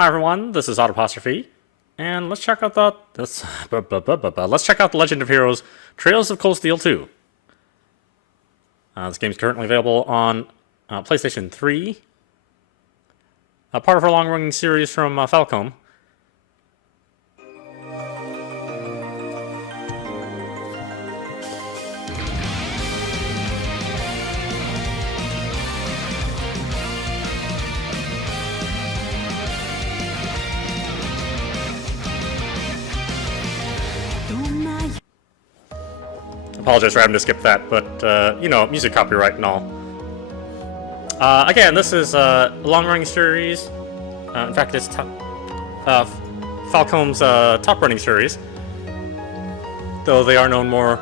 Hi everyone, this is audap, and let's check out the let's check out the Legend of Heroes: Trails of Cold Steel 2. This game is currently available on PlayStation 3, part of our long-running series from Falcom. Apologize for having to skip that, but, you know, music copyright and all. Again, this is a long-running series. In fact, it's Falcom's top-running series, though they are known more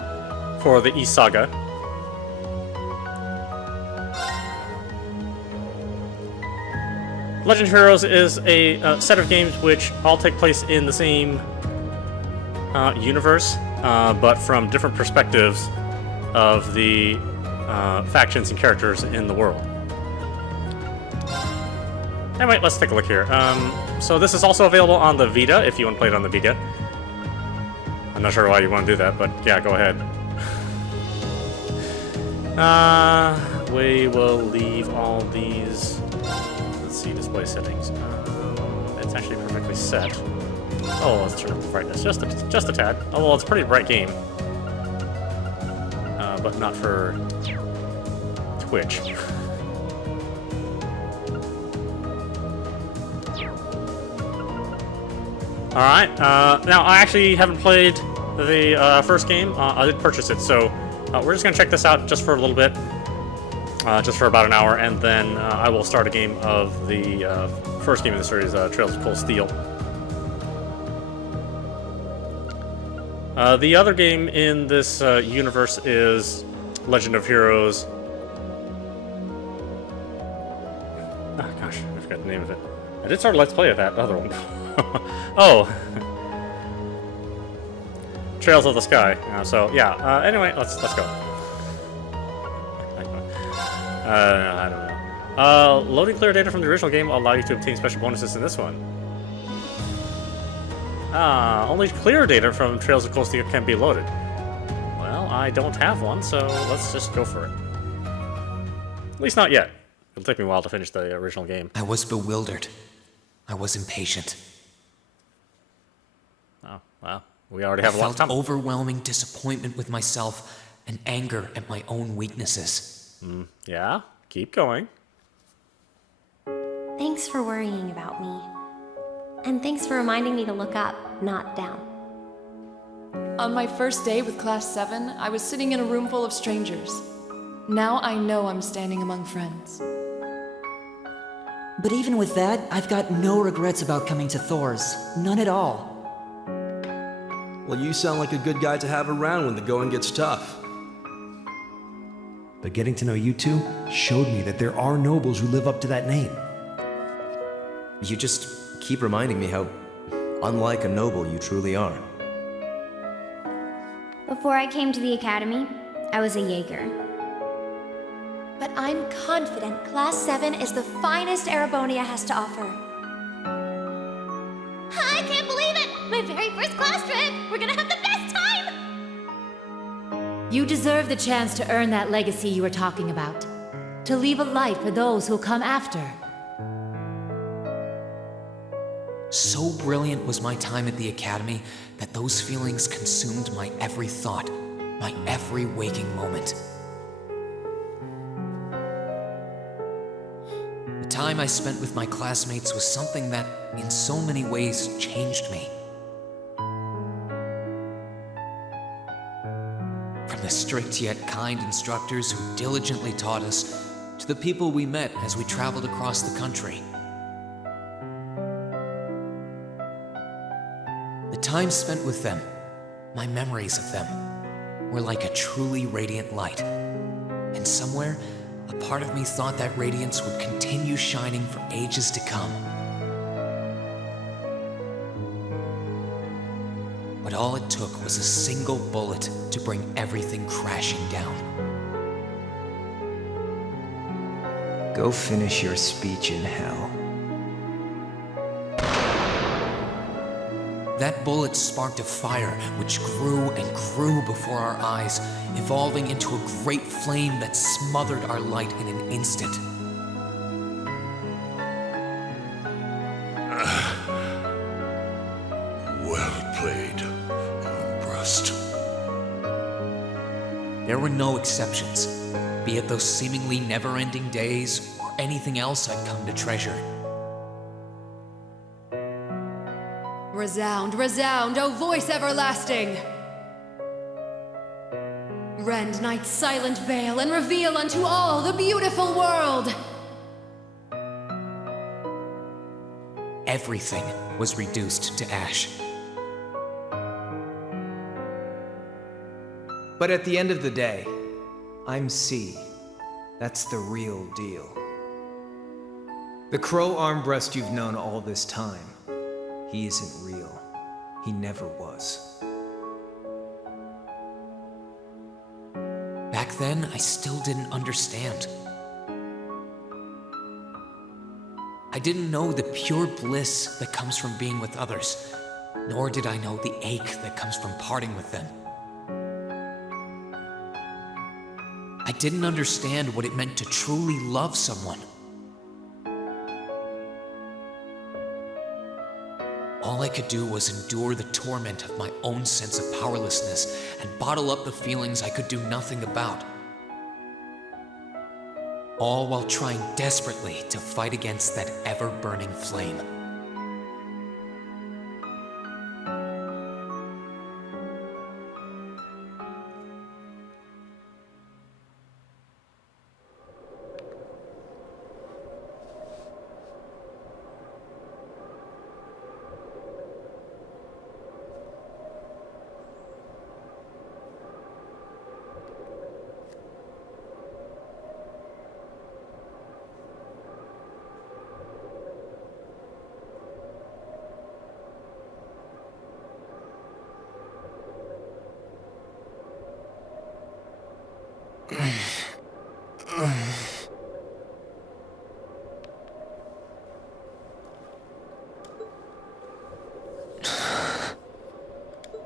for the East Saga. Legend of Heroes is a set of games which all take place in the same universe, but from different perspectives of the factions and characters in the world. Anyway, let's take a look here. So this is also available on the Vita, if you want to play it on the Vita. I'm not sure why you want to do that, but yeah, go ahead. We will leave all these... Let's see, display settings. It's actually perfectly set. Oh, let's turn up the brightness just a tad. Oh, well, it's a pretty bright game, but not for Twitch. All right. Now, I actually haven't played the first game. I did purchase it, so we're just gonna check this out just for a little bit, just for about an hour, and then I will start a game of the first game in the series, Trails of Cold Steel. The other game in this universe is Legend of Heroes. Oh gosh, I forgot the name of it. I did start a Let's Play of that other one. Oh, Trails of the Sky. So yeah. Anyway, let's go. I don't know. Loading clear data from the original game will allow you to obtain special bonuses in this one. Only clear data from Trails of Cold Steel can be loaded. Well, I don't have one, so let's just go for it. At least not yet. It'll take me a while to finish the original game. I was bewildered. I was impatient. Oh, well, we already have a lot of time. I felt overwhelming disappointment with myself and anger at my own weaknesses. Yeah, keep going. Thanks for worrying about me. And thanks for reminding me to look up, not down. On my first day with Class 7, I was sitting in a room full of strangers. Now I know I'm standing among friends. But even with that, I've got no regrets about coming to Thor's. None at all. Well, you sound like a good guy to have around when the going gets tough. But getting to know you two showed me that there are nobles who live up to that name. You just keep reminding me how unlike a noble you truly are. Before I came to the academy, I was a Jaeger. But I'm confident Class 7 is the finest Erebonia has to offer. I can't believe it! My very first class trip! We're gonna have the best time! You deserve the chance to earn that legacy you were talking about. To leave a light for those who'll come after. So brilliant was my time at the academy that those feelings consumed my every thought, my every waking moment. The time I spent with my classmates was something that, in so many ways, changed me. From the strict yet kind instructors who diligently taught us, to the people we met as we traveled across the country. The time spent with them, my memories of them, were like a truly radiant light. And somewhere, a part of me thought that radiance would continue shining for ages to come. But all it took was a single bullet to bring everything crashing down. Go finish your speech in hell. That bullet sparked a fire which grew and grew before our eyes, evolving into a great flame that smothered our light in an instant. Well played, Armbrust. There were no exceptions, be it those seemingly never-ending days or anything else I'd come to treasure. Resound, resound, O voice everlasting! Rend night's silent veil and reveal unto all the beautiful world! Everything was reduced to ash. But at the end of the day, I'm C. That's the real deal. The Crow Armbrust you've known all this time, he isn't real. He never was. Back then, I still didn't understand. I didn't know the pure bliss that comes from being with others, nor did I know the ache that comes from parting with them. I didn't understand what it meant to truly love someone. All I could do was endure the torment of my own sense of powerlessness and bottle up the feelings I could do nothing about. All while trying desperately to fight against that ever-burning flame.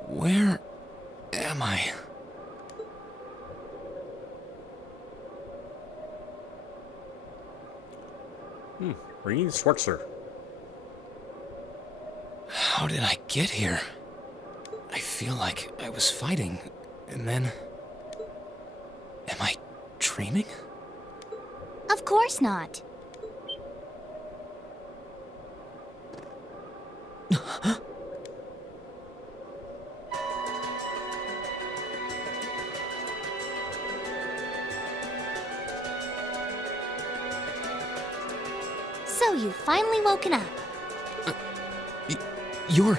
Where am I? Reed Schwartzer. How did I get here? I feel like I was fighting, and then... Am I dreaming? Of course not. So you've finally woken up. You're...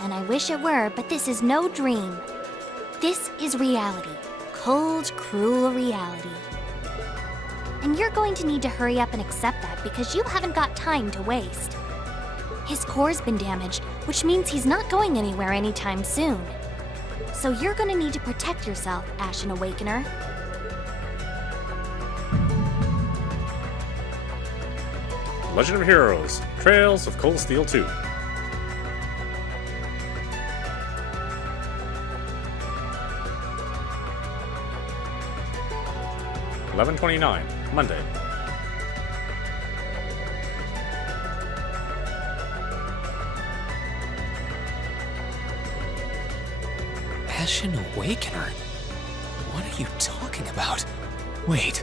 And I wish it were, but this is no dream. This is reality. Cold, cruel reality. And you're going to need to hurry up and accept that because you haven't got time to waste. His core's been damaged, which means he's not going anywhere anytime soon. So you're gonna need to protect yourself, Ashen Awakener. Legend of Heroes, Trails of Cold Steel 2. $11:29, Monday. Ashen Awakener? What are you talking about? Wait.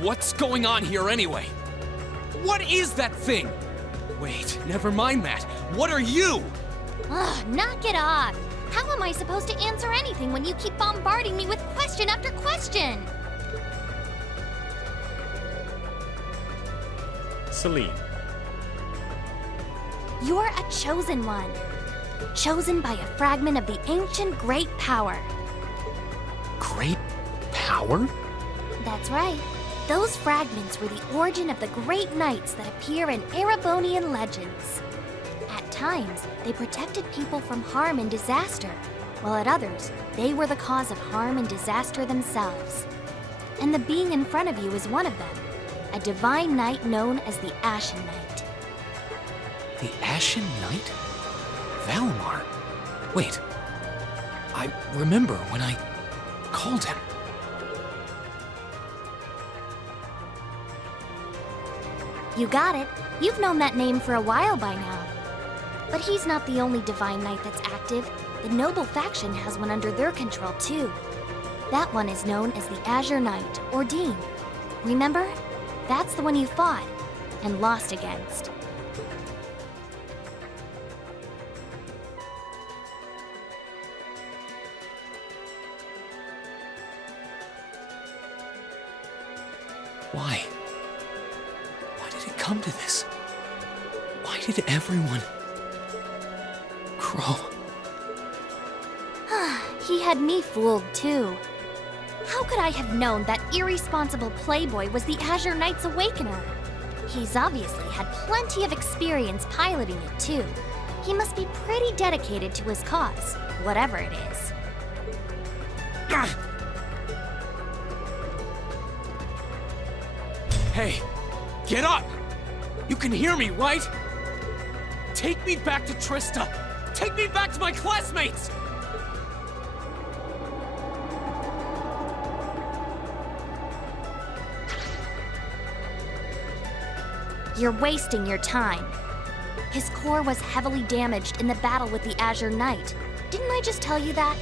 What's going on here anyway? What is that thing? Wait, never mind that. What are you? Ugh, knock it off! How am I supposed to answer anything when you keep bombarding me with question after question? Celine. You're a chosen one. Chosen by a fragment of the ancient great power. Great power? That's right. Those fragments were the origin of the great knights that appear in Erebonian legends. At times, they protected people from harm and disaster, while at others, they were the cause of harm and disaster themselves. and the being in front of you is one of them. A divine knight known as the Ashen Knight. The Ashen Knight? Valimar? Wait. I remember when I called him. You got it. You've known that name for a while by now. But he's not the only divine knight that's active. The noble faction has one under their control too. That one is known as the Azure Knight, or Dean. Remember? That's the one you fought and lost against. Why? Why did it come to this? Why did everyone... Crow? He had me fooled too. How could I have known that irresponsible playboy was the Azure Knight's Awakener? He's obviously had plenty of experience piloting it too. He must be pretty dedicated to his cause, whatever it is. Hey, get up! You can hear me, right? Take me back to Trista! Take me back to my classmates! You're wasting your time. His core was heavily damaged in the battle with the Azure Knight. Didn't I just tell you that?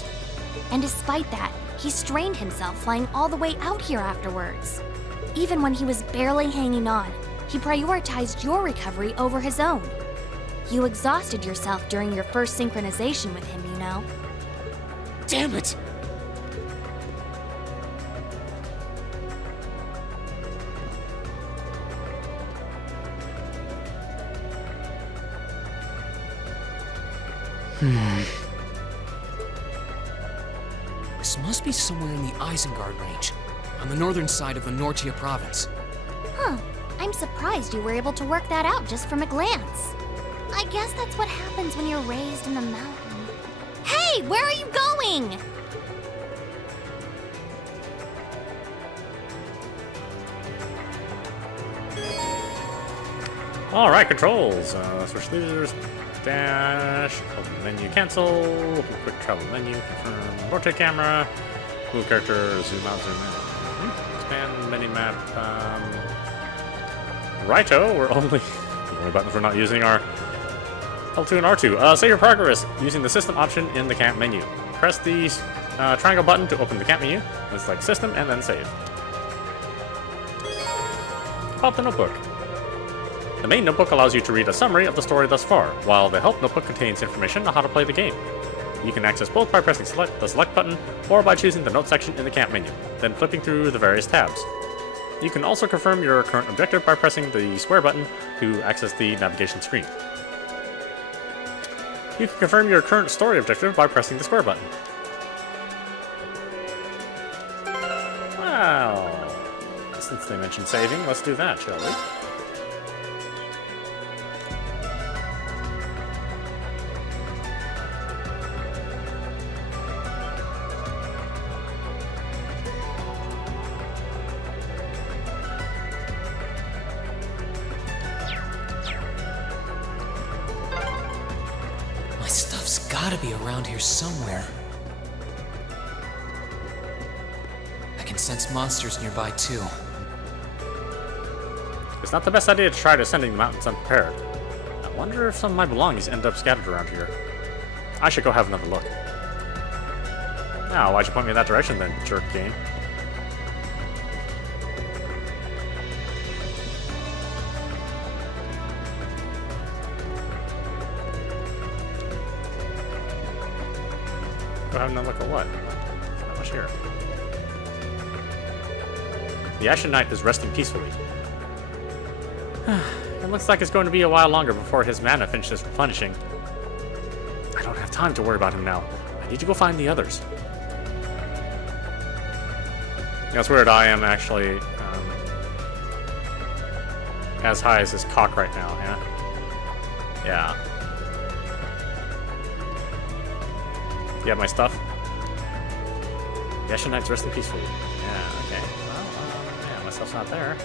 And despite that, he strained himself flying all the way out here afterwards. Even when he was barely hanging on, he prioritized your recovery over his own. You exhausted yourself during your first synchronization with him, you know? Damn it! This must be somewhere in the Isengard range, on the northern side of the Nortia province. Huh. I'm surprised you were able to work that out just from a glance. I guess that's what happens when you're raised in the mountain. Hey, where are you going? All right, controls. Switch leaders. Dash. Open menu. Cancel. Quick travel menu. Confirm. Rotate camera. Move character. Zoom out. Zoom in. Expand mini map. Righto. We're only the only buttons we're not using are L2 and R2. Save your progress using the system option in the camp menu. Press the triangle button to open the camp menu. Then select system and then save. Pop the notebook. The main notebook allows you to read a summary of the story thus far, while the help notebook contains information on how to play the game. You can access both by pressing the select button or by choosing the note section in the camp menu, then flipping through the various tabs. You can also confirm your current objective by pressing the square button to access the navigation screen. You can confirm your current story objective by pressing the square button. Well, since they mentioned saving, let's do that, shall we? My stuff's gotta be around here somewhere. I can sense monsters nearby too. It's not the best idea to try descending the mountains unprepared. I wonder if some of my belongings end up scattered around here. I should go have another look. Now, why'd you point me in that direction then, jerk game? Go have another look at what? There's not much here. The Ashen Knight is resting peacefully. It looks like it's going to be a while longer before his mana finishes replenishing. I don't have time to worry about him now. I need to go find the others. You know, it's weird, I am actually as high as his cock right now, yeah? Yeah. You have my stuff? The Ashen Knight's resting peacefully. Yeah, okay. Well, stuff's not there.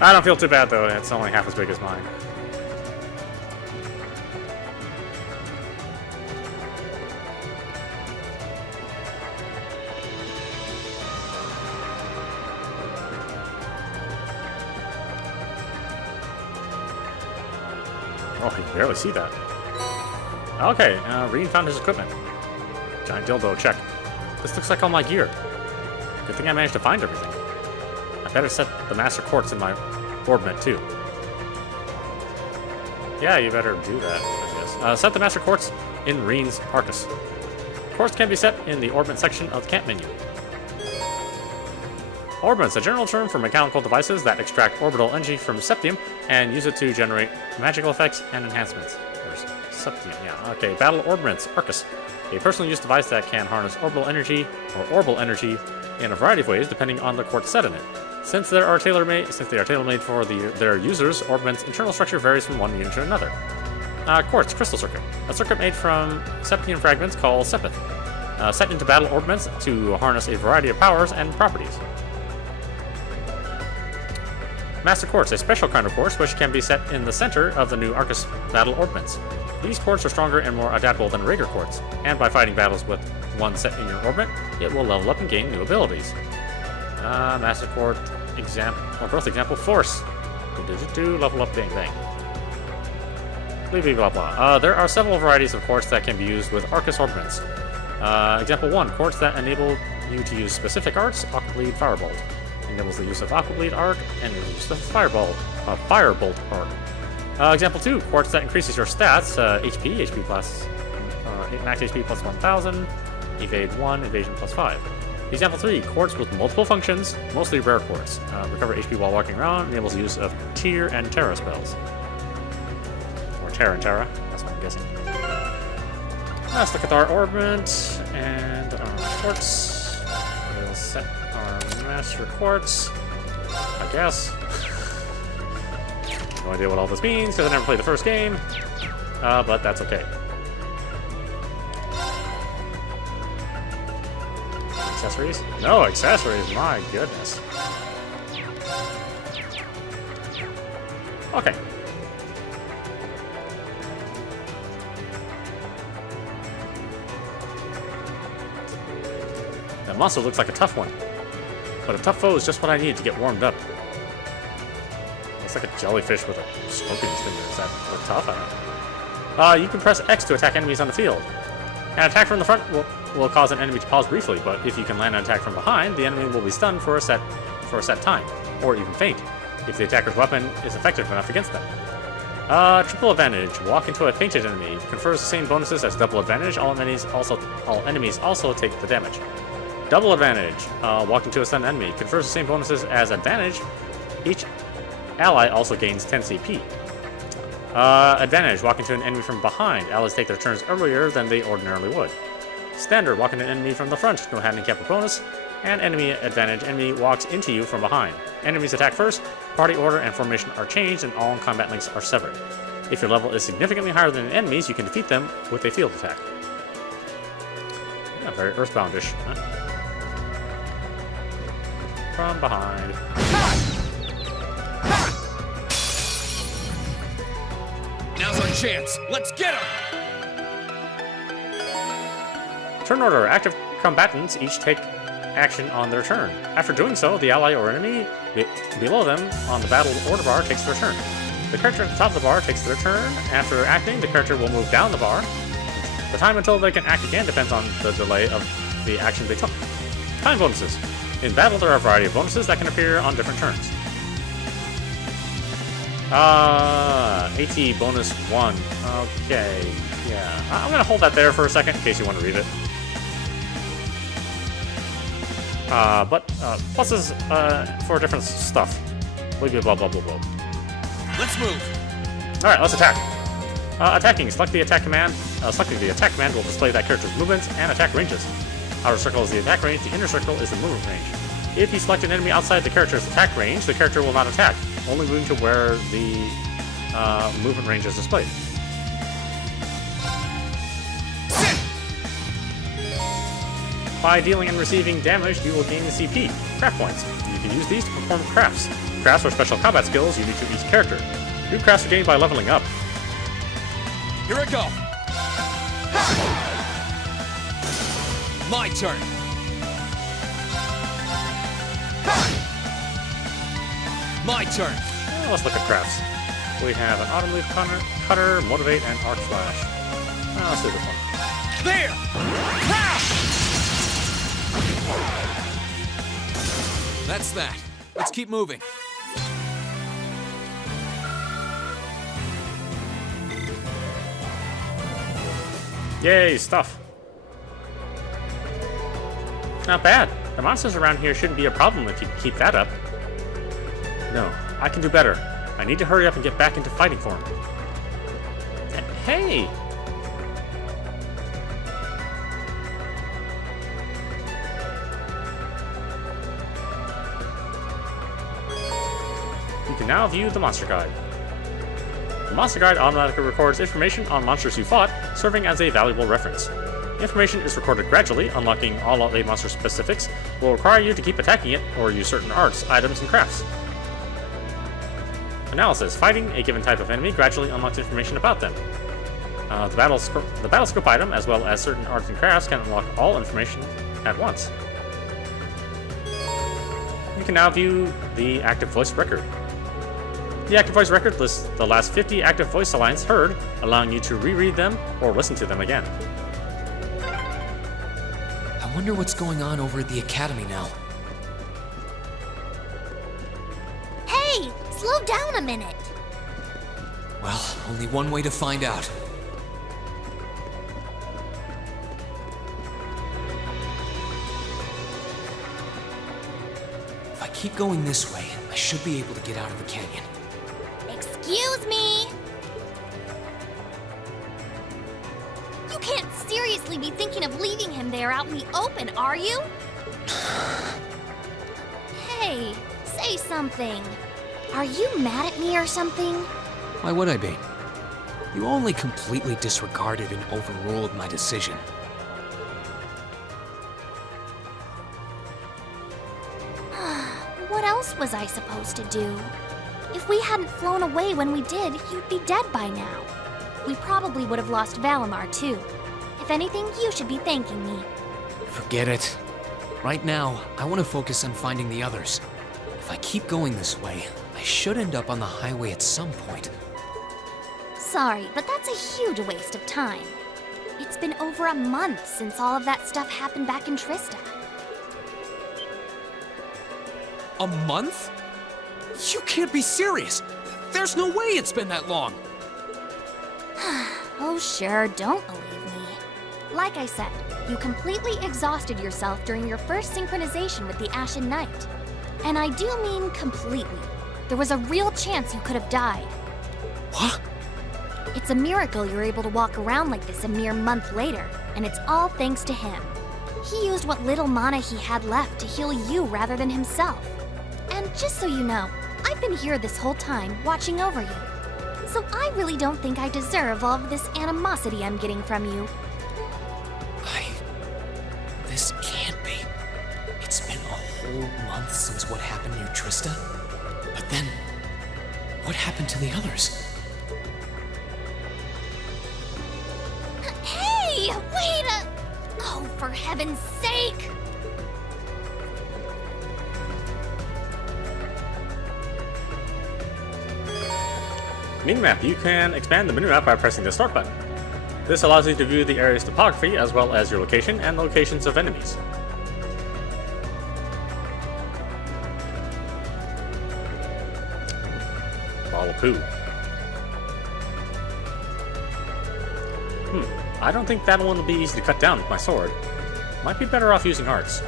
I don't feel too bad though, it's only half as big as mine. Oh, I can barely see that. Okay, Reed found his equipment. Giant dildo, check. This looks like all my gear. Good thing I managed to find everything. I better set the master quartz in my orbment too. Yeah, you better do that, I guess. Set the master quartz in Reen's Arcus. Quartz can be set in the orbment section of the camp menu. Orbit's a general term for mechanical devices that extract orbital energy from septium and use it to generate magical effects and enhancements. There's septium, yeah. Okay, battle orbit's Arcus. A personal use device that can harness orbital energy in a variety of ways depending on the quartz set in it. Since they are tailor-made for their users, orbit's internal structure varies from one unit to another. Quartz crystal circuit. A circuit made from septium fragments called sepith. Set into battle orbit's to harness a variety of powers and properties. Master Quartz, a special kind of quartz which can be set in the center of the new Arcus battle orbit's. These quartz are stronger and more adaptable than regular quartz, and by fighting battles with one set in your orbit, it will level up and gain new abilities. Master Quartz growth example, Force. Level up, bang bang. Blah blah. There are several varieties of quartz that can be used with Arcus orbit's. Example 1, quartz that enable you to use specific arts, Aquableed Firebolt. Enables the use of Aquableed Arc and the use of Firebolt Arc. Example 2, quartz that increases your stats, HP plus, max HP plus 1000, evade 1, evasion plus 5. Example 3, quartz with multiple functions, mostly rare quartz. Recover HP while walking around, enables the use of Tear and Terra spells. Or Terra and Terra, that's what I'm guessing. Let's look at our orbit and our quartz. We'll set our master quartz, I guess. No idea what all this means because I never played the first game, but that's okay. Accessories? No accessories, my goodness. Okay. That monster looks like a tough one. But a tough foe is just what I need to get warmed up. Looks like a jellyfish with a scorpion's finger. Is that tough? I don't know. You can press X to attack enemies on the field. An attack from the front will cause an enemy to pause briefly, but if you can land an attack from behind, the enemy will be stunned for a set time, or even faint, if the attacker's weapon is effective enough against them. Triple advantage. Walk into a fainted enemy. Confers the same bonuses as double advantage. All enemies also take the damage. Double advantage. Walk into a stunned enemy. Confers the same bonuses as advantage. Each ally also gains 10 CP. Advantage. Walk into an enemy from behind. Allies take their turns earlier than they ordinarily would. Standard. Walk into an enemy from the front. No handicap or bonus. And enemy advantage. Enemy walks into you from behind. Enemies attack first. Party order and formation are changed, and all combat links are severed. If your level is significantly higher than the enemies, you can defeat them with a field attack. Yeah, very earthboundish. Huh? From behind. Now's our chance. Let's get him! Turn order. Active combatants each take action on their turn. After doing so, the ally or enemy below them on the battle order bar takes their turn. The character at the top of the bar takes their turn. After acting, the character will move down the bar. The time until they can act again depends on the delay of the action they took. Time bonuses. In battle, there are a variety of bonuses that can appear on different turns. AT bonus 1. Okay, yeah. I'm gonna hold that there for a second in case you want to read it. Pluses for different stuff. Blah, blah, blah, blah, blah. Let's move. Alright, let's attack. Attacking. Select the attack command. Selecting the attack command will display that character's movements and attack ranges. Outer circle is the attack range, the inner circle is the movement range. If you select an enemy outside the character's attack range, the character will not attack, only moving to where the movement range is displayed. By dealing and receiving damage, you will gain CP, craft points. You can use these to perform crafts. Crafts are special combat skills unique to each character. New crafts are gained by leveling up. Here I go. My turn. My turn. Well, let's look at crafts. We have an autumn leaf cutter, motivate, and arc flash. Let's do this one. There! That's that. Let's keep moving. Yay, stuff. Not bad. The monsters around here shouldn't be a problem if you keep that up. No, I can do better. I need to hurry up and get back into fighting form. Hey! You can now view the Monster Guide. The Monster Guide automatically records information on monsters you fought, serving as a valuable reference. Information is recorded gradually. Unlocking all of a monster specifics will require you to keep attacking it or use certain arts, items, and crafts. Analysis. Fighting a given type of enemy gradually unlocks information about them. The battle scope item, as well as certain arts and crafts, can unlock all information at once. You can now view the active voice record. The active voice record lists the last 50 active voice lines heard, allowing you to reread them or listen to them again. I wonder what's going on over at the academy now. Hey, slow down a minute. Well, only one way to find out. If I keep going this way, I should be able to get out of the canyon. Excuse me! You can't seriously be thinking of leaving him there out in the open, are you? Hey, say something. Are you mad at me or something? Why would I be? You only completely disregarded and overruled my decision. What else was I supposed to do? If we hadn't flown away when we did, you'd be dead by now. We probably would have lost Valimar, too. If anything, you should be thanking me. Forget it. Right now, I want to focus on finding the others. If I keep going this way, I should end up on the highway at some point. Sorry, but that's a huge waste of time. It's been over a month since all of that stuff happened back in Trista. A month? You can't be serious. There's no way it's been that long. Oh sure, don't believe me. Like I said, you completely exhausted yourself during your first synchronization with the Ashen Knight. And I do mean completely. There was a real chance you could have died. What? It's a miracle you're able to walk around like this a mere month later, and it's all thanks to him. He used what little mana he had left to heal you rather than himself. And just so you know, I've been here this whole time, watching over you. So I really don't think I deserve all of this animosity I'm getting from you. This can't be. It's been a whole month since what happened near Trista. But then, what happened to the others? Hey, wait a... Oh, for heaven's sake! Minimap. You can expand the minimap by pressing the start button. This allows you to view the area's topography as well as your location and locations of enemies. Ball of poo. I don't think that one will be easy to cut down with my sword. Might be better off using arts.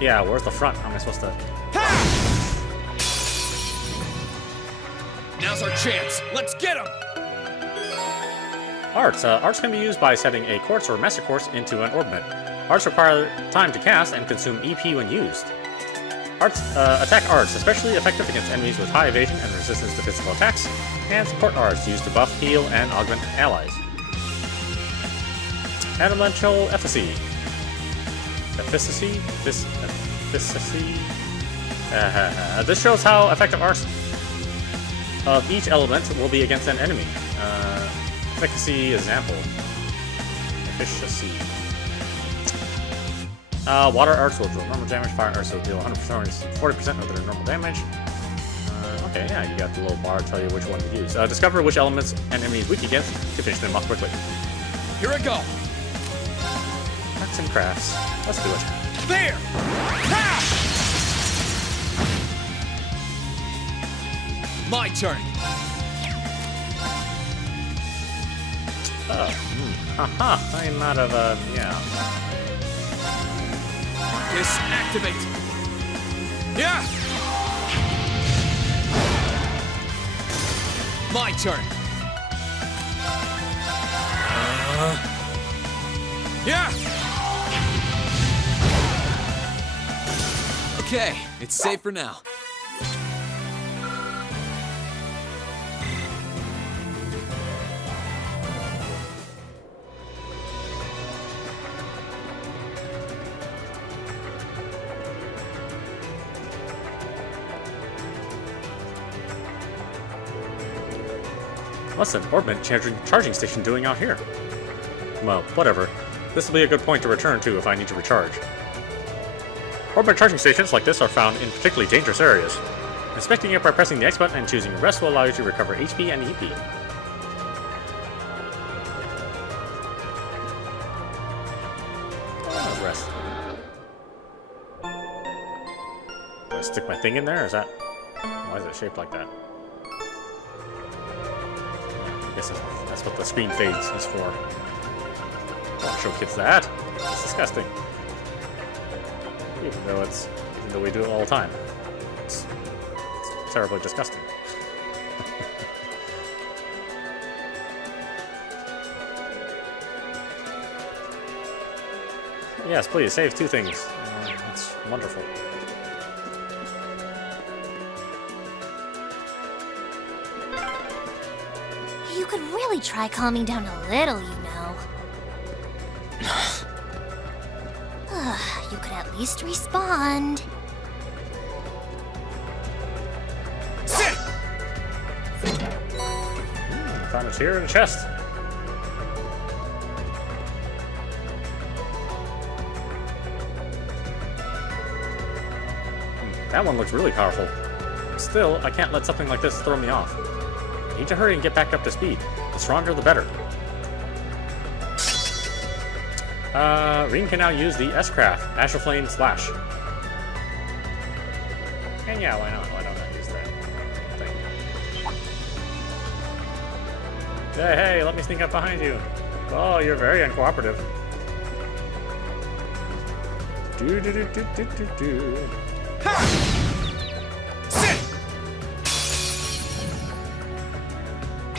Yeah, where's the front? How am I supposed to... Now's our chance. Let's get him! Arts. Arts can be used by setting a quartz or master quartz into an orbment. Arts require time to cast and consume EP when used. Attack arts, especially effective against enemies with high evasion and resistance to physical attacks, and support arts used to buff, heal, and augment allies. Elemental efficacy. Efficacy? Efficacy? This shows how effective arcs of each element will be against an enemy. Efficacy example. Efficacy. Water arts will deal normal damage. Fire arts will deal 40% of their normal damage. Okay, yeah, you got the little bar to tell you which one to use. Discover which elements an enemy is weak against to finish them off quickly. Here I go. Arts and crafts. Let's do it. There! Ha! My turn. Haha, I'm out of, yeah. Disactivate. Yeah! My turn. Yeah! Okay, it's safe for now. What's an orbit charging station doing out here? Well, whatever. This will be a good point to return to if I need to recharge. Orbit charging stations like this are found in particularly dangerous areas. Inspecting it by pressing the X button and choosing rest will allow you to recover HP and EP. Oh, rest. Do I stick my thing in there? Or is that... Why is it shaped like that? I guess that's what the screen fades is for. Don't show kids that. It's disgusting. Even though we do it all the time. It's terribly disgusting. Yes, please, save two things. That's wonderful. You could really try calming down a little, you know. You could at least respond. Found a tear in the chest. That one looks really powerful. Still, I can't let something like this throw me off. I need to hurry and get back up to speed. The stronger, the better. Reem can now use the S-Craft, Astral Flame Slash. And yeah, why not? Why don't I use that thing? Hey, let me sneak up behind you. Oh, you're very uncooperative. Do.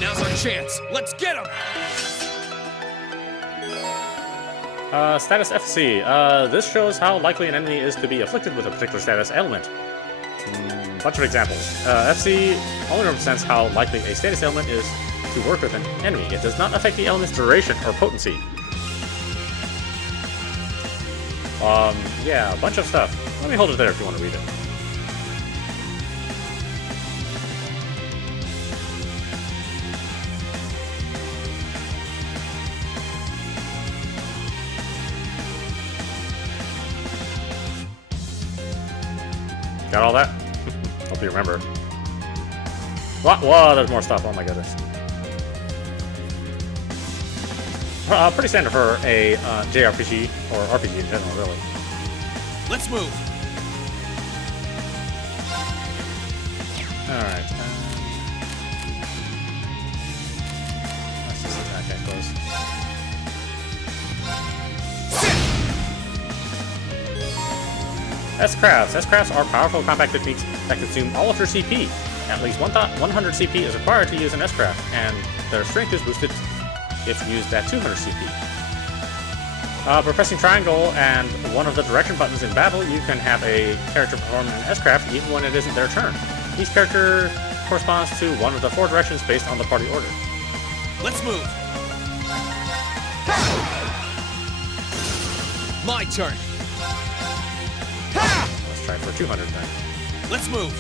Now's our chance. Let's get him! Status FC. This shows how likely an enemy is to be afflicted with a particular status ailment. Bunch of examples. FC only represents how likely a status ailment is to work with an enemy. It does not affect the element's duration or potency. Yeah, a bunch of stuff. Let me hold it there if you want to read it. Got all that? Hope you remember. Whoa, there's more stuff. Oh my goodness. Pretty standard for a JRPG, or RPG in general, really. Let's move. Alright. Let's just attack that close. S-Crafts. S-Crafts are powerful combat techniques that consume all of your CP. At least 100 CP is required to use an S-Craft, and their strength is boosted if used at 200 CP. By pressing triangle and one of the direction buttons in battle, you can have a character perform an S-Craft even when it isn't their turn. Each character corresponds to one of the 4 directions based on the party order. Let's move. My turn. Let's try for 200 then. Let's move.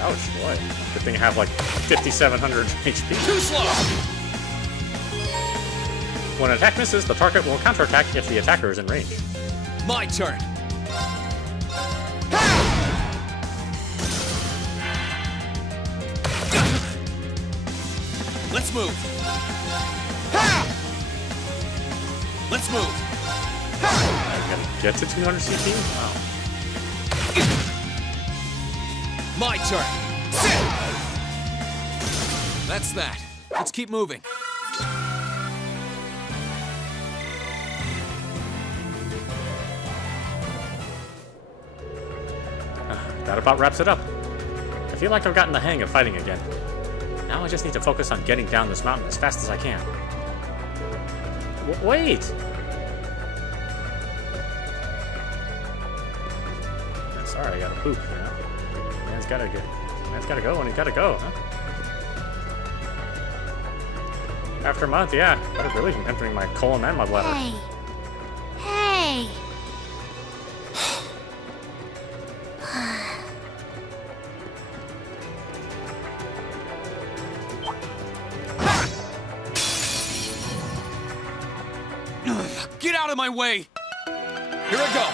Ouch, boy. Good thing I have like 5,700 HP. Too slow. When an attack misses, the target will counterattack if the attacker is in range. My turn. Let's move. Let's move. I gotta get to 200 CP? Wow. My turn. That's that. Let's keep moving. That about wraps it up. I feel like I've gotten the hang of fighting again. Now I just need to focus on getting down this mountain as fast as I can. Wait! Sorry, I gotta poop, you know? Man's gotta go when he gotta go, huh? After a month, yeah. Better relief from emptying my colon and my bladder. Hey. Hey. Get out of my way! Here I go!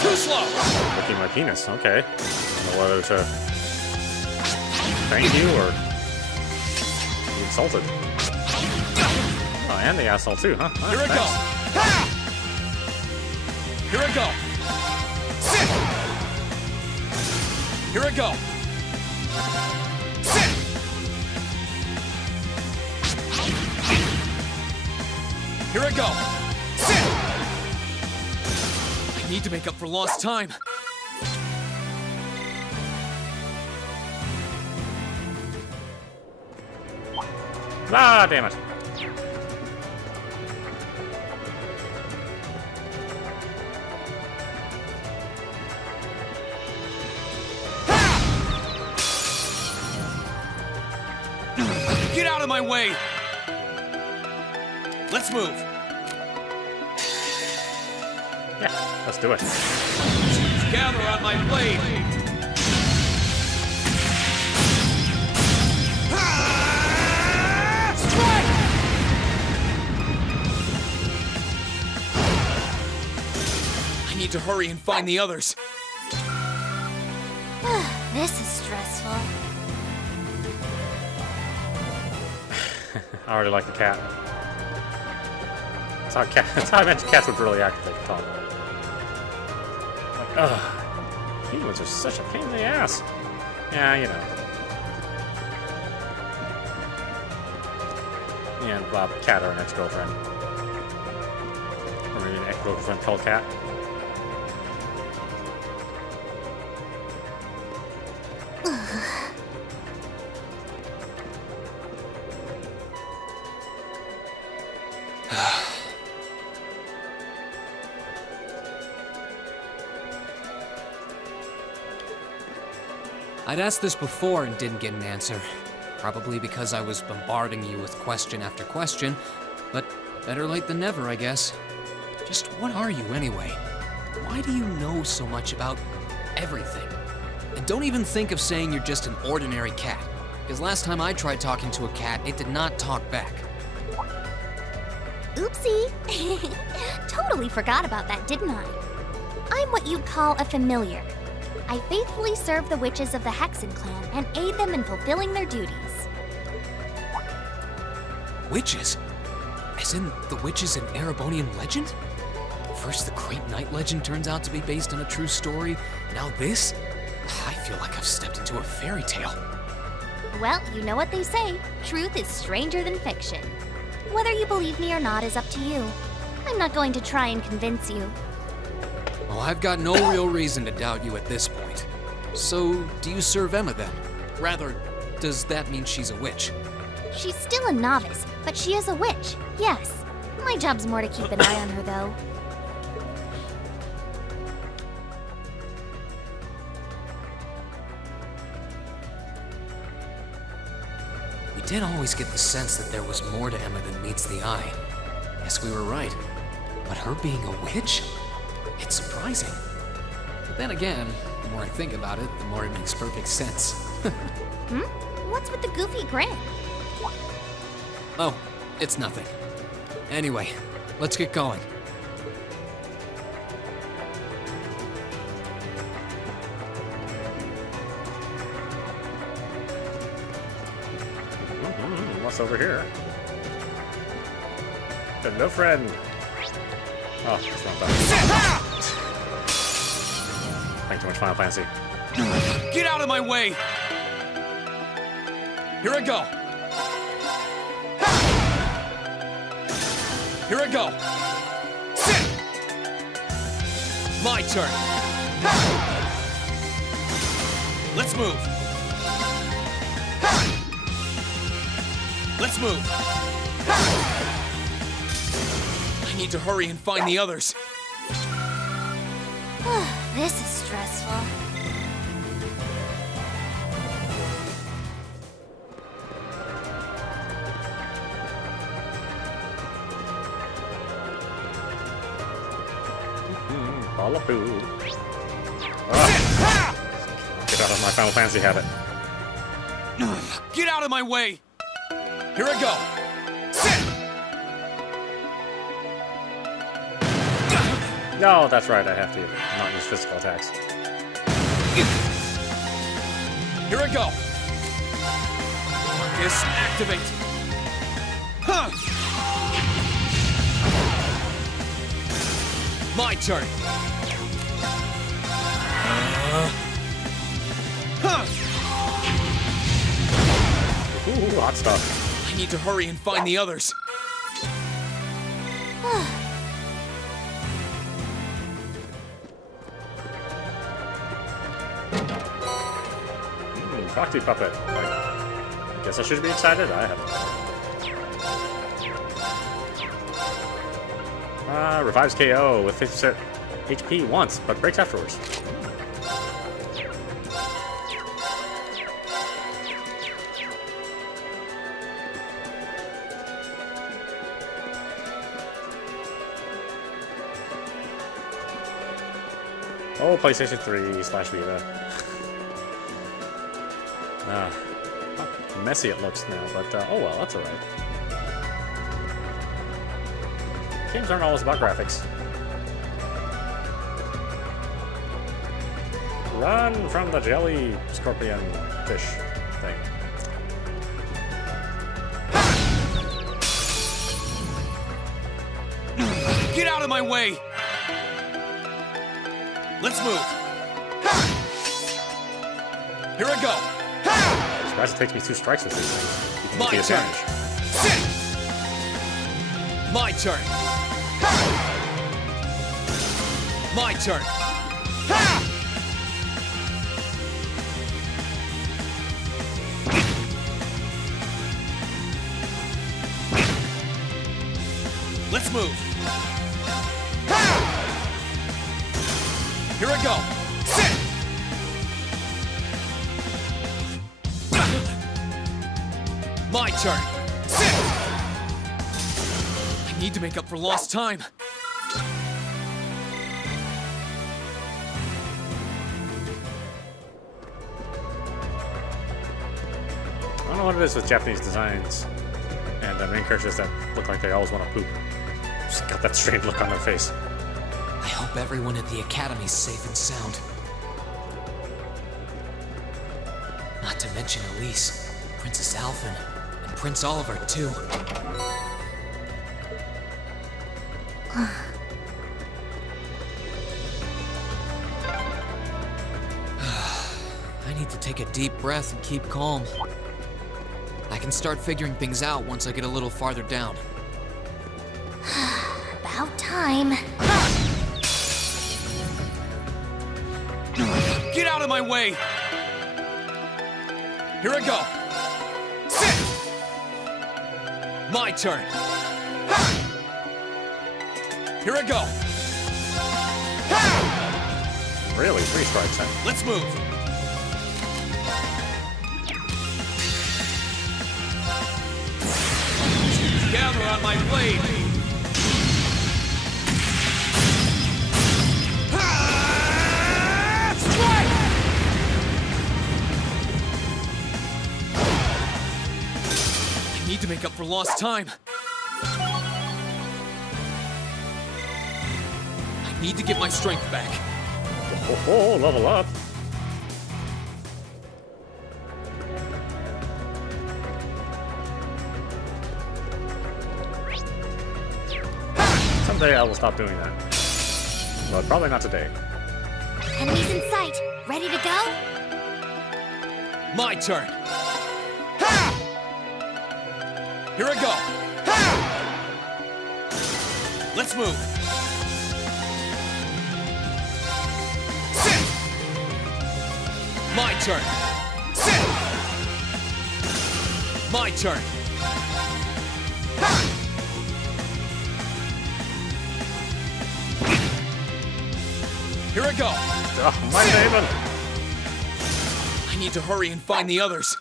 Too slow! Licking my penis, okay. I don't know whether to thank you or be insulted. Oh, and the asshole too, huh? Here I go! Here I go! Here I go! Here I go! I need to make up for lost time. Ah, damn it. Get out of my way! Let's move. Yeah, let's do it. Gather on my blade. Strike! I need to hurry and find the others. This is stressful. I already like the cat. That's how I mentioned cats would really act if they could talk. Like, ugh. Humans are such a pain in the ass. Yeah, you know. Me and Bob Cat are an ex-girlfriend. Or maybe an ex-girlfriend called Cat. I'd asked this before and didn't get an answer. Probably because I was bombarding you with question after question, but better late than never, I guess. Just what are you anyway? Why do you know so much about everything? And don't even think of saying you're just an ordinary cat, because last time I tried talking to a cat, it did not talk back. Oopsie. Totally forgot about that, didn't I? I'm what you'd call a familiar. I faithfully serve the witches of the Hexen clan and aid them in fulfilling their duties. Witches? As in the witches in Erebonian legend? First the Great Night legend turns out to be based on a true story, now this? I feel like I've stepped into a fairy tale. Well, you know what they say, truth is stranger than fiction. Whether you believe me or not is up to you. I'm not going to try and convince you. Well, I've got no real reason to doubt you at this point. So, do you serve Emma then? Rather, does that mean she's a witch? She's still a novice, but she is a witch, yes. My job's more to keep an eye on her, though. We did always get the sense that there was more to Emma than meets the eye. Guess we were right. But her being a witch? It's surprising. But then again, the more I think about it, the more it makes perfect sense. What's with the goofy grin? Oh, it's nothing. Anyway, let's get going. What's over here? Hello, friend. Oh, it's not that. Playing too much Final Fantasy. Get out of my way! Here I go! Here I go! Sit! My turn! Let's move! Let's move! I need to hurry and find the others. This is stressful. Ballapoo. Get out of my Final Fantasy habit. Get out of my way! Here I go! Sit! No, that's right, I have to not use physical attacks. Here I go! Marcus, activate! Huh! My turn! Huh! Ooh, hot stuff. I need to hurry and find the others. Foxy puppet. I guess I should be excited. I have. Revives KO with 50% HP once, but breaks afterwards. Oh, PlayStation 3 / Vita. How messy it looks now, but oh well, that's alright. Games aren't always about graphics. Run from the jelly scorpion fish thing. Get out of my way! Let's move! Here I go! Surprised it takes me 2 strikes with these things. You My can see turn! advantage. Sit! My turn! My turn! Let's move! Here I go! Sit! My turn! Sit! I need to make up for lost time. I don't know what it is with Japanese designs and main characters that look like they always want to poop. Just got that strange look on their face. I hope everyone at the Academy's safe and sound. Not to mention Elise, Princess Alphen, and Prince Oliver, too. I need to take a deep breath and keep calm. I can start figuring things out once I get a little farther down. About time. Get out of my way! Here I go! Sit! My turn! Here I go! Really? 3 strikes, huh? Let's move! on my blade! Strike! I need to make up for lost time. I need to get my strength back. Oh, level up. Someday I will stop doing that. But probably not today. Enemies in sight. Ready to go? My turn. Ha! Here I go. Ha! Let's move. Sit. My turn. Sit. My turn. Ha! Here I go. Oh, my David. I need to hurry and find the others.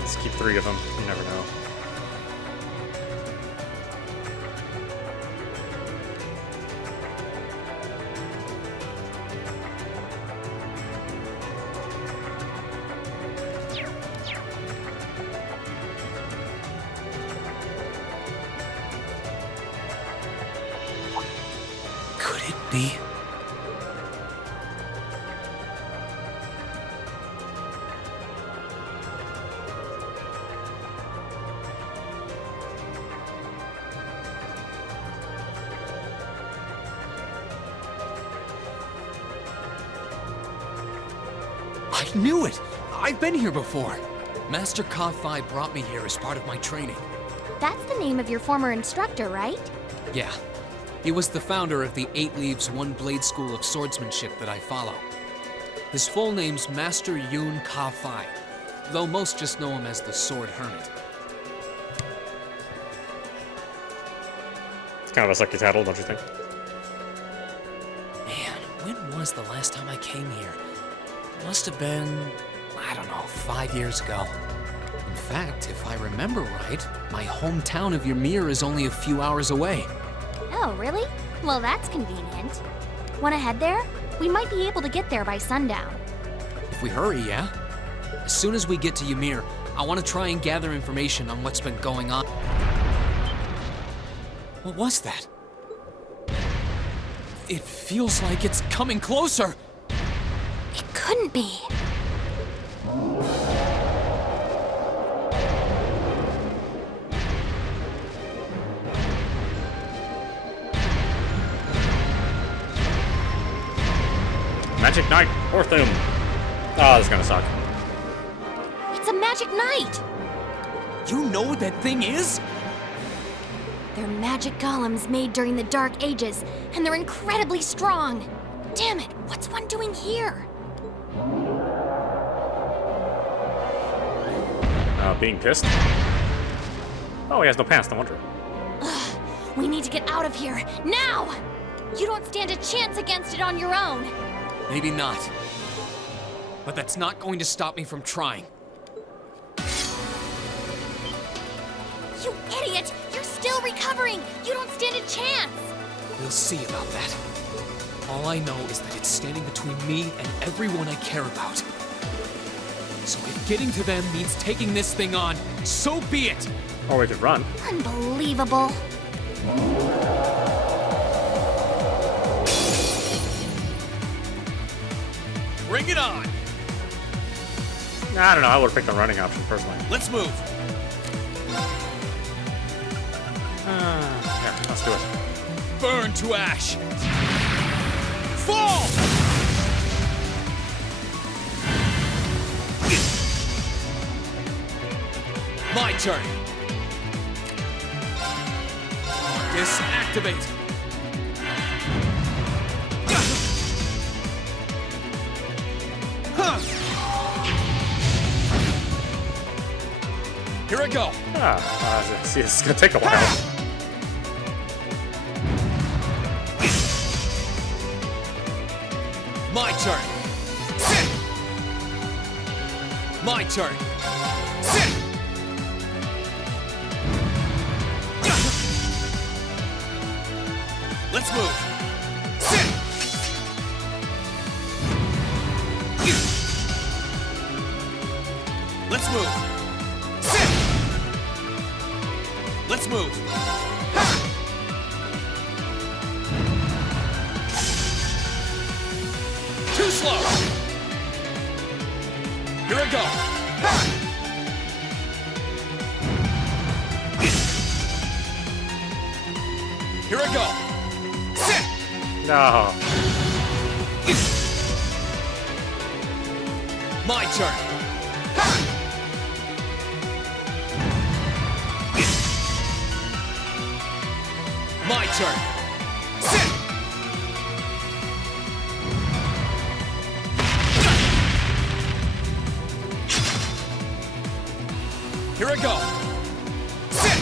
Let's keep 3 of them. You never know. Could it be? I knew it! I've been here before. Master Ka-Fi brought me here as part of my training. That's the name of your former instructor, right? Yeah. He was the founder of the 8 Leaves, 1 Blade School of Swordsmanship that I follow. His full name's Master Yoon Ka-Fi, though most just know him as the Sword Hermit. It's kind of a sucky title, don't you think? Man, when was the last time I came here? Must have been, I don't know, 5 years ago. In fact, if I remember right, my hometown of Ymir is only a few hours away. Oh, really? Well, that's convenient. Wanna head there? We might be able to get there by sundown. If we hurry, yeah? As soon as we get to Ymir, I want to try and gather information on what's been going on. What was that? It feels like it's coming closer! It couldn't be. Magic Knight, Orthum. Oh, this is gonna suck. It's a magic knight! You know what that thing is? They're magic golems made during the Dark Ages, and they're incredibly strong. Damn it, what's one doing here? Being pissed? Oh, he has no pants, no wonder. Ugh, we need to get out of here, now! You don't stand a chance against it on your own. Maybe not. But that's not going to stop me from trying. You idiot! You're still recovering! You don't stand a chance! We'll see about that. All I know is that it's standing between me and everyone I care about. So if getting to them means taking this thing on, so be it! Or we could run. Unbelievable. Bring it on! I don't know, I would have picked the running option personally. Let's move! Yeah, let's do it. Burn to ash! Fall! My turn! Disactivate! Huh. I go. See, this is gonna take a while. My turn. Sit. My turn. Sit. Let's move. Sit. Let's move. Sit. Let's move. Ha! Too slow. Here I go. Ha! Here I go. Sit. No. My turn. My turn. Sit. Here I go. Sit.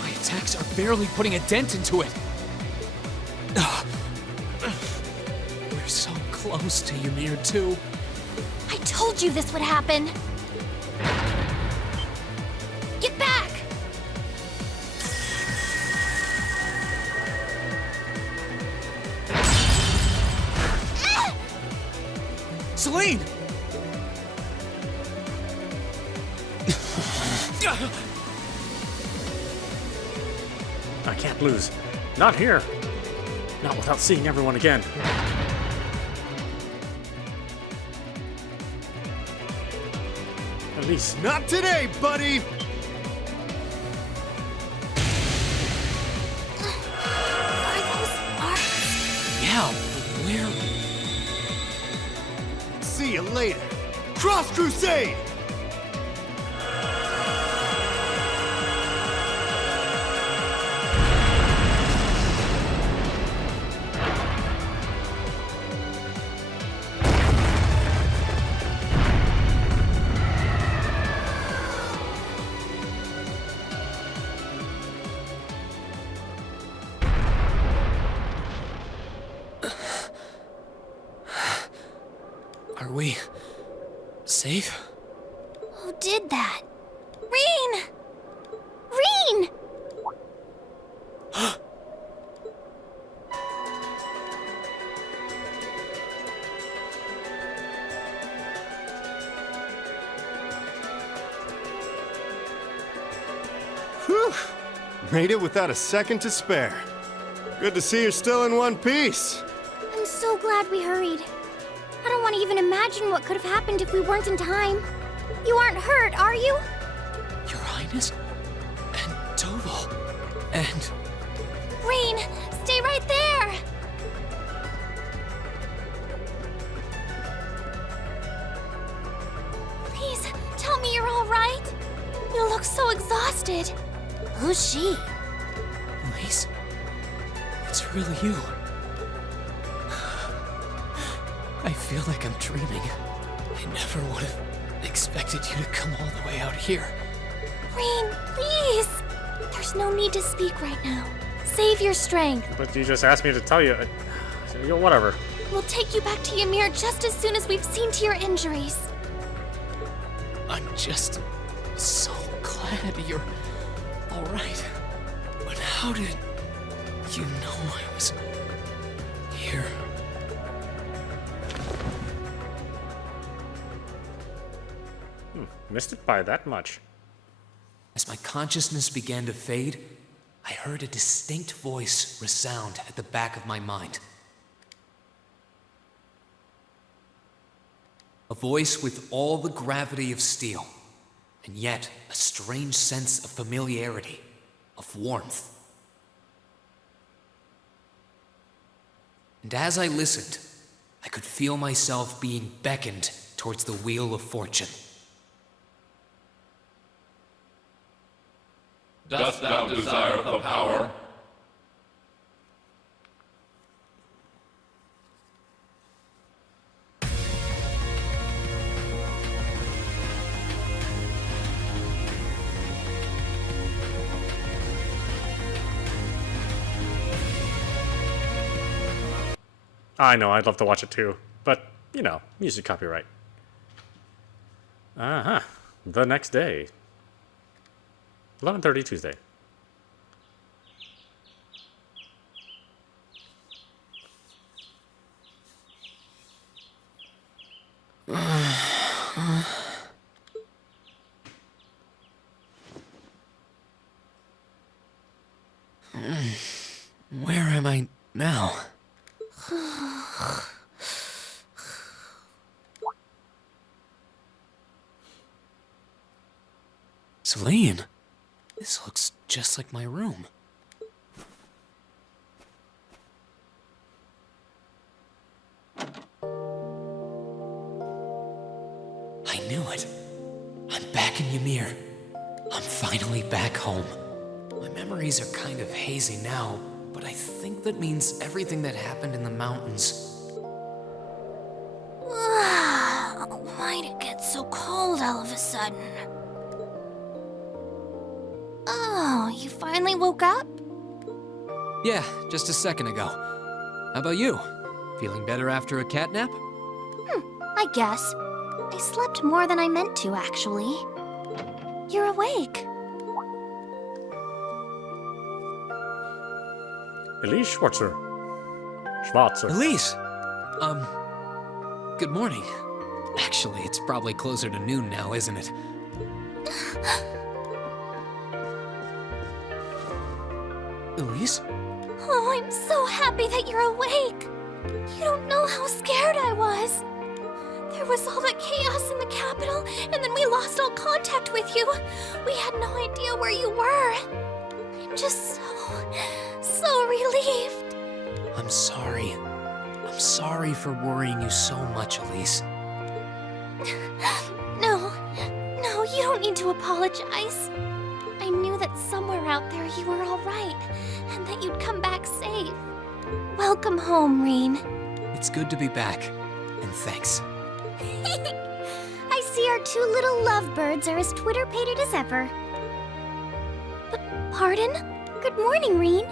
My attacks are barely putting a dent into it. We're so close to Ymir too. I told you this would happen. Get back! Celine! I can't lose. Not here. Not without seeing everyone again. At least. Not today, buddy! Are those arcs? Yeah, but where? See you later. Cross Crusade! Are we safe? Who did that? Reen! Reen! Whew! Made it without a second to spare. Good to see you're still in one piece. I'm so glad we hurried. I don't want to even imagine what could have happened if we weren't in time. You aren't hurt, are you? Your Highness? And Toval? And... Reen, stay right there! Please, tell me you're all right. You look so exhausted. Who's she? Elise? It's really you. I feel like I'm dreaming. I never would have expected you to come all the way out here. Reen, please! There's no need to speak right now. Save your strength. But you just asked me to tell you. Whatever. We'll take you back to Ymir just as soon as we've seen to your injuries. I'm just so glad you're all right. But how did you know I was here? Missed it by that much. As my consciousness began to fade, I heard a distinct voice resound at the back of my mind. A voice with all the gravity of steel, and yet a strange sense of familiarity, of warmth. And as I listened, I could feel myself being beckoned towards the wheel of fortune. Dost thou desire the power? I know, I'd love to watch it too. But, you know, music copyright. Uh-huh. The next day. 11:30 Tuesday. Where am I now? Celine, this looks just like my room. I knew it. I'm back in Ymir. I'm finally back home. My memories are kind of hazy now, but I think that means everything that happened in the mountains. Why'd it get so cold all of a sudden? Oh, you finally woke up? Yeah, just a second ago. How about you? Feeling better after a cat nap? I guess. I slept more than I meant to, actually. You're awake. Elise Schwarzer. Elise! Good morning. Actually, it's probably closer to noon now, isn't it? Elise? Oh, I'm so happy that you're awake. You don't know how scared I was. There was all that chaos in the capital, and then we lost all contact with you. We had no idea where you were. I'm just so relieved. I'm sorry. I'm sorry for worrying you so much, Elise. No, you don't need to apologize. I knew that somewhere out there you were all right, and that you'd come back safe. Welcome home, Reen. It's good to be back, and thanks. I see our two little lovebirds are as Twitter-pated as ever. Pardon? Good morning, Reen.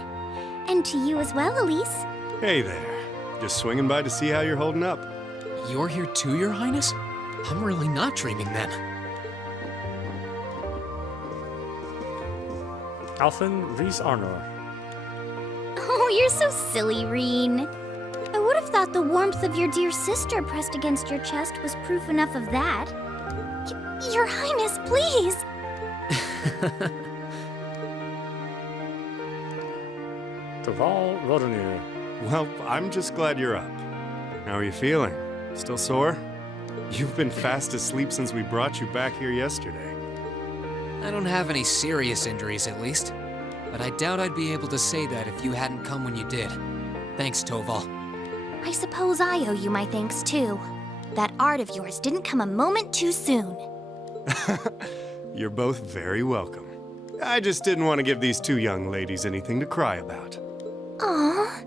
And to you as well, Elise. Hey there. Just swinging by to see how you're holding up. You're here too, Your Highness? I'm really not dreaming then. Alfin Rees Arnor. Oh, you're so silly, Reen. I would have thought the warmth of your dear sister pressed against your chest was proof enough of that. Your Highness, please! Deval Rodonir. Well, I'm just glad you're up. How are you feeling? Still sore? You've been fast asleep since we brought you back here yesterday. I don't have any serious injuries, at least. But I doubt I'd be able to say that if you hadn't come when you did. Thanks, Toval. I suppose I owe you my thanks, too. That art of yours didn't come a moment too soon. You're both very welcome. I just didn't want to give these two young ladies anything to cry about. Aww.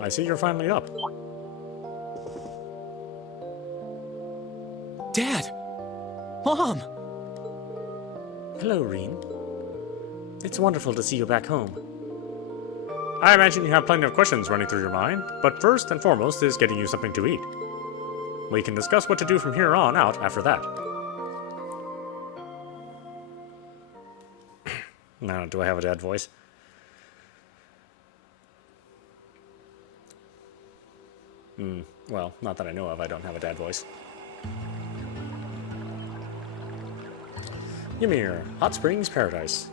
I see you're finally up. Dad! Mom! Hello, Reen. It's wonderful to see you back home. I imagine you have plenty of questions running through your mind, but first and foremost is getting you something to eat. We can discuss what to do from here on out after that. Now, do I have a dad voice? Well, not that I know of, I don't have a dad voice. Ymir, Hot Springs Paradise.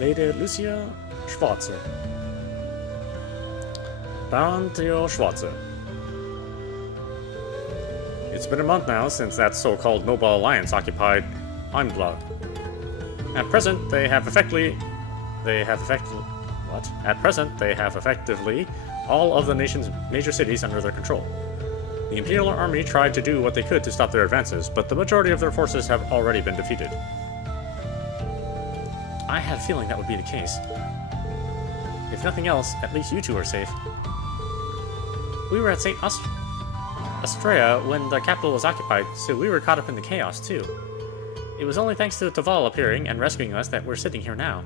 Lady Lucia Schwarze. Baron Theo Schwarze. It's been a month now since that so-called Noble Alliance occupied Heimdall. At present, they have effectively all of the nation's major cities under their control. The Imperial Army tried to do what they could to stop their advances, but the majority of their forces have already been defeated. I had a feeling that would be the case. If nothing else, at least you two are safe. We were at St. Astrea when the capital was occupied, so we were caught up in the chaos too. It was only thanks to Taval appearing and rescuing us that we're sitting here now.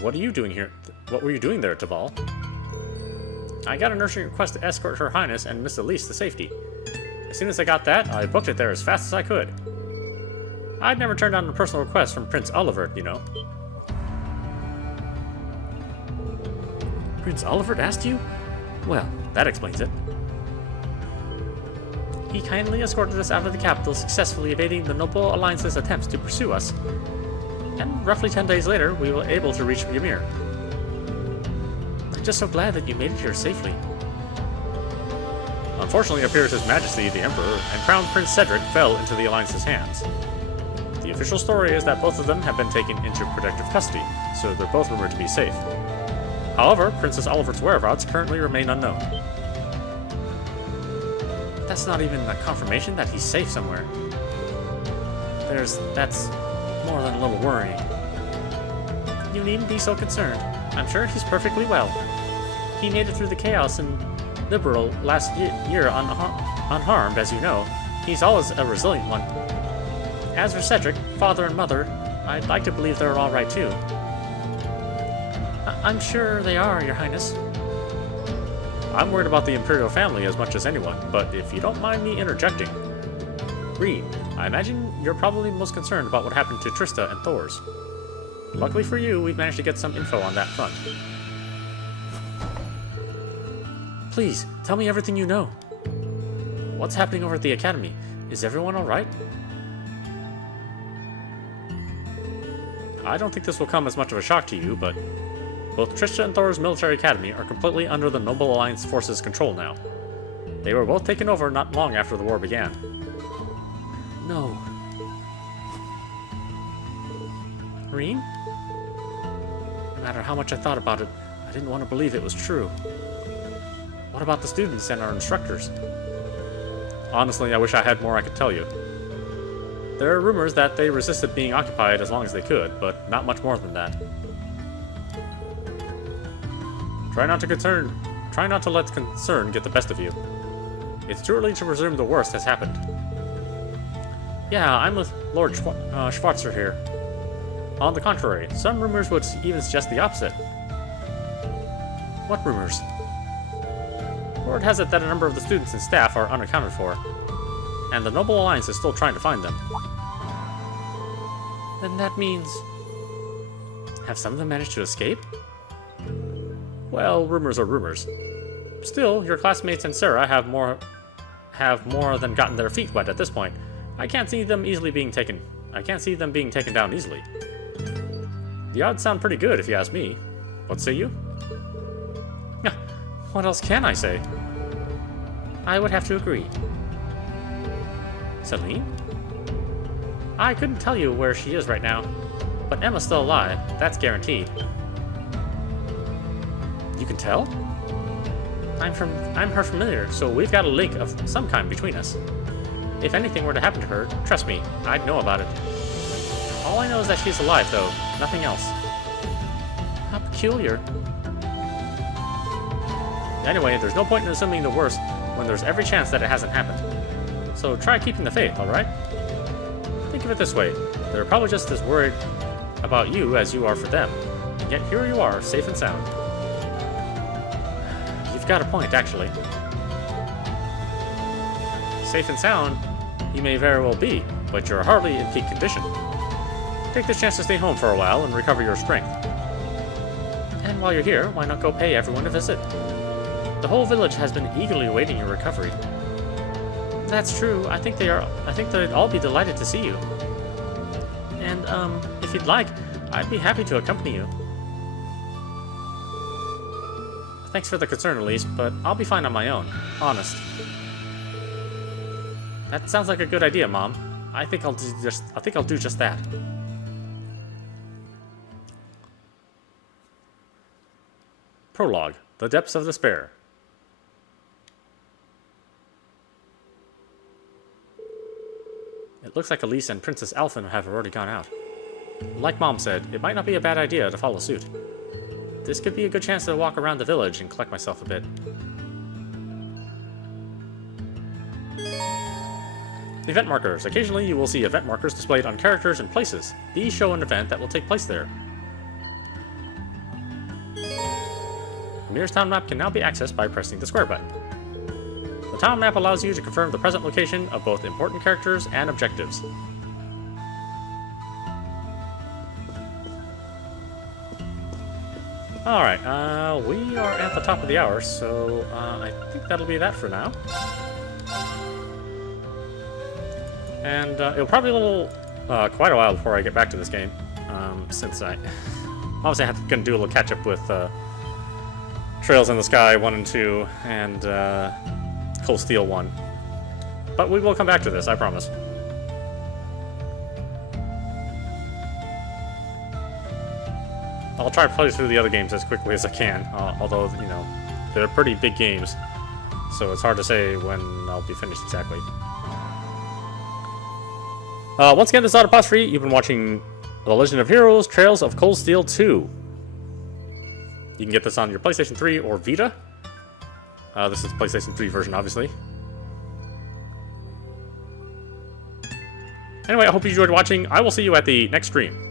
What are you doing here? What were you doing there, Taval? I got an urgent request to escort Her Highness and Miss Elise to safety. As soon as I got that, I booked it there as fast as I could. I'd never turned down a personal request from Prince Oliver, you know. Prince Oliver asked you? Well, that explains it. He kindly escorted us out of the capital, successfully evading the Noble Alliance's attempts to pursue us. And roughly 10 days later, we were able to reach Ymir. I'm just so glad that you made it here safely. Unfortunately, it appears His Majesty, the Emperor, and Crown Prince Cedric fell into the Alliance's hands. The official story is that both of them have been taken into protective custody, so they're both rumored to be safe. However, Princess Oliver's whereabouts currently remain unknown. That's not even a confirmation that he's safe somewhere. That's more than a little worrying. You needn't be so concerned. I'm sure he's perfectly well. He made it through the chaos in Liberal last year unharmed, as you know. He's always a resilient one. As for Cedric, father and mother, I'd like to believe they're all right too. I'm sure they are, Your Highness. I'm worried about the Imperial family as much as anyone, but if you don't mind me interjecting. Reed, I imagine you're probably most concerned about what happened to Trista and Thors. Luckily for you, we've managed to get some info on that front. Please, tell me everything you know. What's happening over at the Academy? Is everyone alright? I don't think this will come as much of a shock to you, but both Trista and Thor's military academy are completely under the Noble Alliance forces' control now. They were both taken over not long after the war began. No. Reen? No matter how much I thought about it, I didn't want to believe it was true. What about the students and our instructors? Honestly, I wish I had more I could tell you. There are rumors that they resisted being occupied as long as they could, but not much more than that. Try not to let concern get the best of you. It's too early to presume the worst has happened. Yeah, I'm with Lord Schwarzer here. On the contrary, some rumors would even suggest the opposite. What rumors? Word has it that a number of the students and staff are unaccounted for, and the Noble Alliance is still trying to find them. Then that means... Have some of them managed to escape? Well, rumors are rumors. Still, your classmates and Sarah have more than gotten their feet wet at this point. I can't see them being taken down easily. The odds sound pretty good if you ask me. What say you? What else can I say? I would have to agree. Celine? I couldn't tell you where she is right now, but Emma's still alive, that's guaranteed. You can tell? I'm her familiar, so we've got a link of some kind between us. If anything were to happen to her, trust me, I'd know about it. All I know is that she's alive, though, nothing else. How peculiar. Anyway, there's no point in assuming the worst when there's every chance that it hasn't happened. So try keeping the faith, alright? Think of it this way, they're probably just as worried about you as you are for them, and yet here you are, safe and sound. You've got a point, actually. Safe and sound, you may very well be, but you're hardly in peak condition. Take this chance to stay home for a while and recover your strength. And while you're here, why not go pay everyone a visit? The whole village has been eagerly awaiting your recovery. That's true. I think they'd all be delighted to see you. And, if you'd like, I'd be happy to accompany you. Thanks for the concern, Elise, but I'll be fine on my own. Honest. That sounds like a good idea, Mom. I think I'll do just that. Prologue: The Depths of Despair. It looks like Elise and Princess Alphen have already gone out. Like Mom said, it might not be a bad idea to follow suit. This could be a good chance to walk around the village and collect myself a bit. Event markers. Occasionally you will see event markers displayed on characters and places. These show an event that will take place there. The Mirror's town map can now be accessed by pressing the square button. The town map allows you to confirm the present location of both important characters and objectives. Alright, we are at the top of the hour, so I think that'll be that for now. And it'll probably be a little, quite a while before I get back to this game, since I obviously gonna do a little catch up with Trails in the Sky 1 and 2 and Cold Steel 1. But we will come back to this, I promise. I'll try to play through the other games as quickly as I can, although, you know, they're pretty big games, so it's hard to say when I'll be finished exactly. Once again, this is audap. You've been watching The Legend of Heroes: Trails of Cold Steel 2. You can get this on your PlayStation 3 or Vita. This is the PlayStation 3 version, obviously. Anyway, I hope you enjoyed watching. I will see you at the next stream.